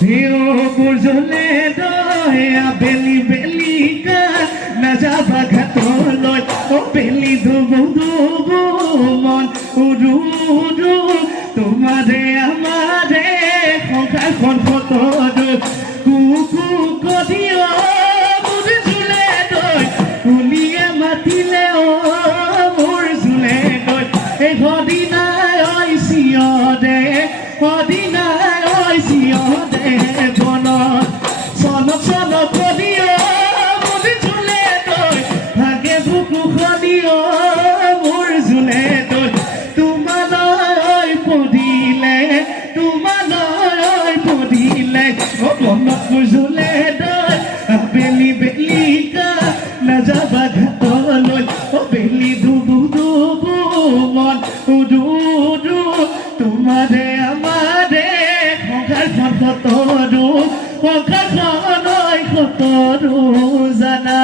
বুঝলে দয়া বেলি বেলি না যাবা ঘাটলৈ ও বেলি ধুবু ধুবু মন উৰু উৰু তোমাৰে আমাৰে সংসাৰখন ফটৰু কুকু কদিও মোৰ জুলে দৈ কুলিয়ে মাতিলে অ মোৰ জুলে দৈ এই সদিনাই ঐ চিয়দে সদিনাই ঐ চিয়দে বনত চনক চনক কদিও মোৰ জুলে দৈ ভাগে বুকু খদিও মোৰ জুলে দৈ তোমালৈ পদিলে তোমালৈ পদিলে ও মনত মোৰ জুলে দৈ বেলি বেলিকা নাযাবা ঘাটলৈ ও বেলি ধুবু ধুবু মন উদু উদু তোমাৰে আমাৰে সংসাৰখন কতৰু সংসাৰখন কতৰু জানা।